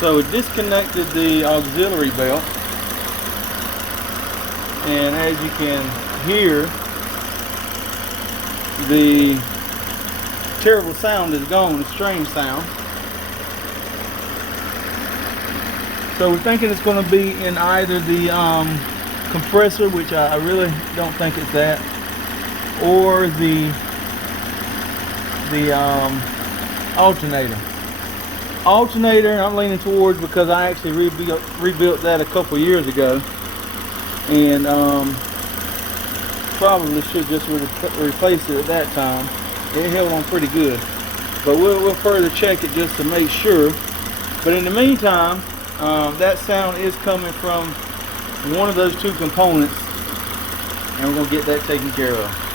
So it disconnected the auxiliary belt, and as you can hear, the terrible sound is gone, the strange sound. So we're thinking it's going to be in either the compressor, which I really don't think it's that, or the alternator. Alternator I'm leaning towards, because I actually rebuilt that a couple years ago, and probably should just replace it at that time. It held on pretty good, but we'll further check it just to make sure. But in the meantime, that sound is coming from one of those two components, and we're going to get that taken care of.